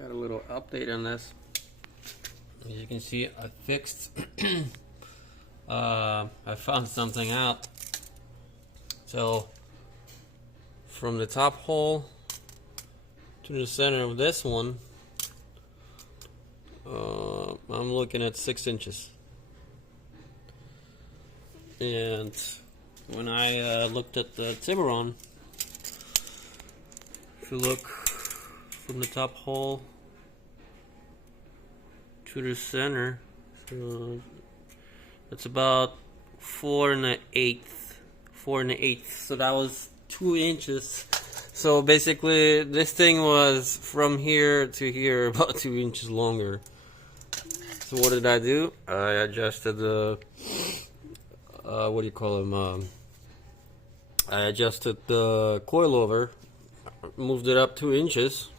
Got a little update on this. As you can see, I fixed. I found something out. So from the top hole to the center of this one, I'm looking at 6 inches. And when I looked at the Tiburon, if you look from the top hole to the center, so it's about 4 1/8. 4 1/8. So that was 2 inches. So basically, this thing was from here to here about 2 inches longer. So what did I do? I adjusted the what do you call them? I adjusted the coilover, moved it up 2 inches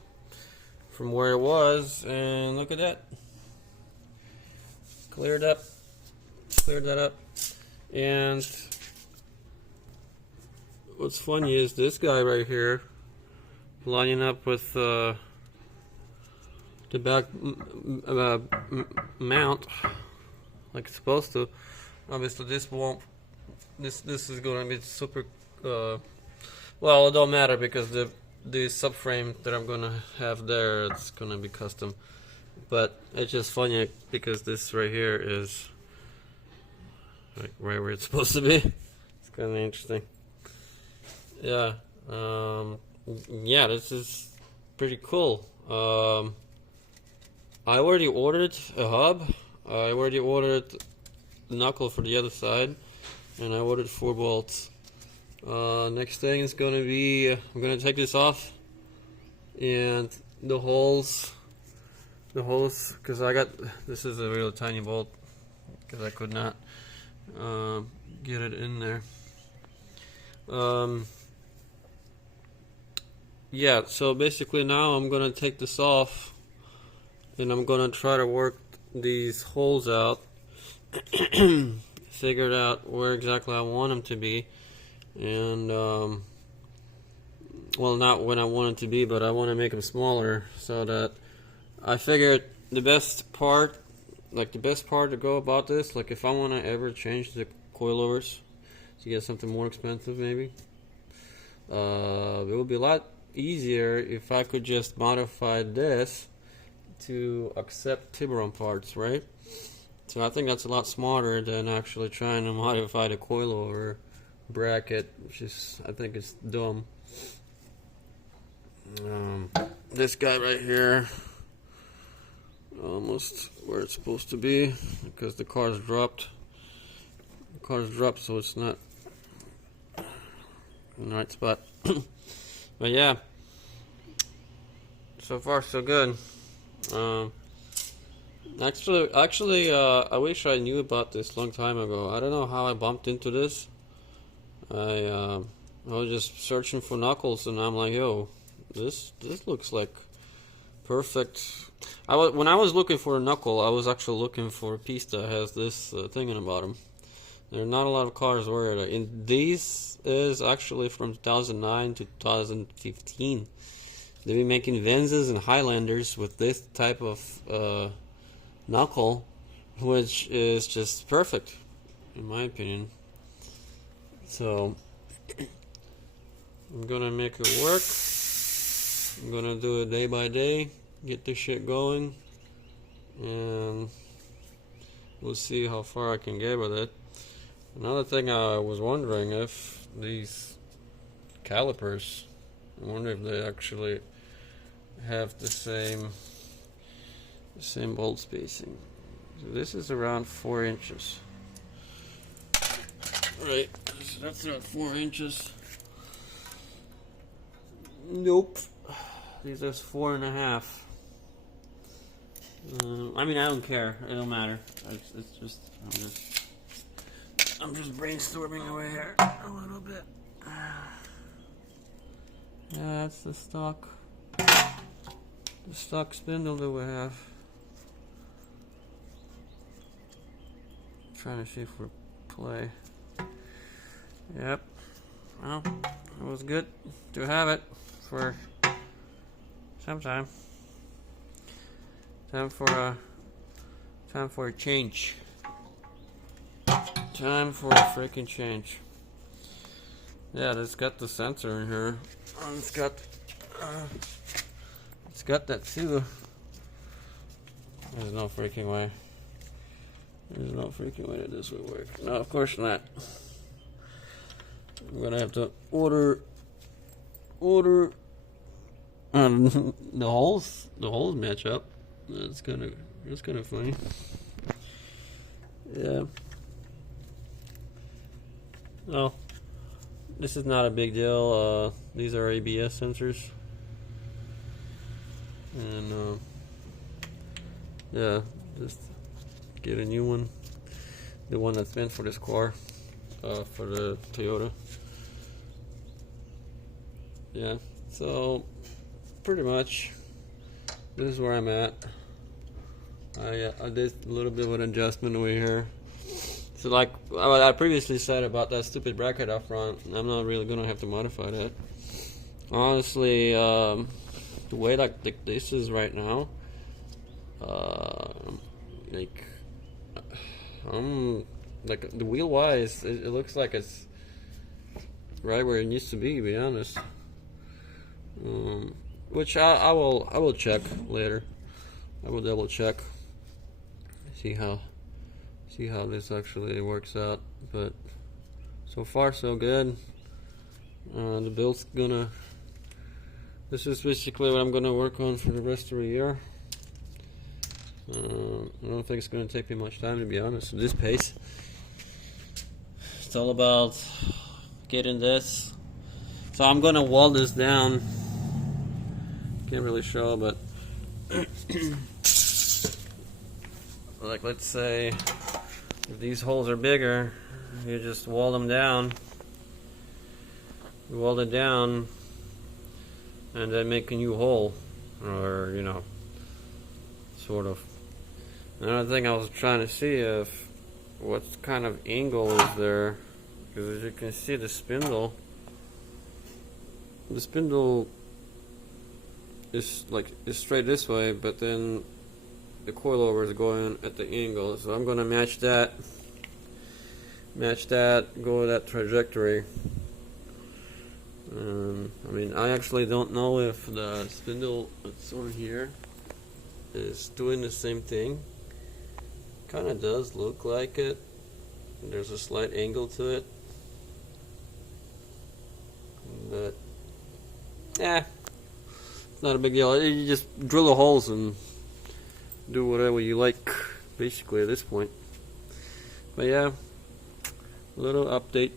from where it was, and look at that. Cleared that up. And what's funny is this guy right here lining up with the back mount like it's supposed to. Obviously this won't, this is gonna be super well, it don't matter because the subframe that I'm gonna have there, it's gonna be custom. But it's just funny because this right here is like right where it's supposed to be. It's kind of interesting. Yeah, yeah, this is pretty cool. I already ordered a hub. I already ordered the knuckle for the other side, and I ordered 4 bolts. Next thing is gonna be I'm gonna take this off, and the holes, because I got, this is a real tiny bolt because I could not get it in there. Yeah, so basically now I'm gonna take this off and I'm gonna try to work these holes out, figure out where exactly I want them to be, and well, not when I want them to be, but I want to make them smaller so that I figured the best part to go about this, like if I want to ever change the coilovers to get something more expensive, maybe it would be a lot easier if I could just modify this to accept Tiburon parts, right? So I think that's a lot smarter than actually trying to modify the coilover bracket, which is, I think it's dumb. This guy right here, almost where it's supposed to be, because the car's dropped. The car's dropped, so it's not in the right spot. But yeah, so far so good. Actually, I wish I knew about this long time ago. I don't know how I bumped into this. I was just searching for knuckles, and I'm like, yo, this looks like perfect. When I was looking for a knuckle, I was actually looking for a piece that has this thing in the bottom. There are not a lot of cars where it. And these is actually from 2009 to 2015. They've been making Venzes and Highlanders with this type of knuckle, which is just perfect, in my opinion. So I'm gonna make it work. I'm gonna do it day by day, get this shit going, and we'll see how far I can get with it. Another thing I was wondering if these calipers, I wonder if they actually have the same bolt spacing. So this is around 4 inches. Right, so that's about 4 inches. Nope, these are 4.5. I mean, I don't care. It don't matter. It's just I'm just brainstorming away here a little bit. Yeah, that's the stock spindle that we have. Trying to see if we're play. Yep. Well, it was good to have it for some time. Time for a change. Time for a freaking change. Yeah, it's got the sensor in here. It's got that too. There's no freaking way. There's no freaking way that this would work. No, of course not. I'm gonna have to order the holes match up. That's kind of funny. Yeah. Oh, this is not a big deal. These are ABS sensors, and yeah, just get a new one. The one that's meant for this car, for the Toyota. Yeah. So pretty much, this is where I'm at. I did a little bit of an adjustment over here. So like I previously said about that stupid bracket up front, I'm not really gonna have to modify that. Honestly, the way like this is right now, like I'm like the wheel wise, it looks like it's right where it needs to be honest. Which I will check later. I will double check, see how this actually works out. But so far so good. The build's this is basically what I'm gonna work on for the rest of the year. I don't think it's gonna take me much time, to be honest, at this pace. It's all about getting this. So I'm gonna wall this down. Can't really show, but like let's say if these holes are bigger, you just wall them down. You wall it down, and then make a new hole, or sort of. Another thing I was trying to see if what kind of angle is there, because as you can see, the spindle is straight this way, but then the coilover is going at the angle. So I'm gonna match that, go with that trajectory. I mean, I actually don't know if the spindle that's on here is doing the same thing. Kind of does look like it. There's a slight angle to it, but yeah, it's not a big deal. You just drill the holes and do whatever you like, basically, at this point. But yeah, a little update.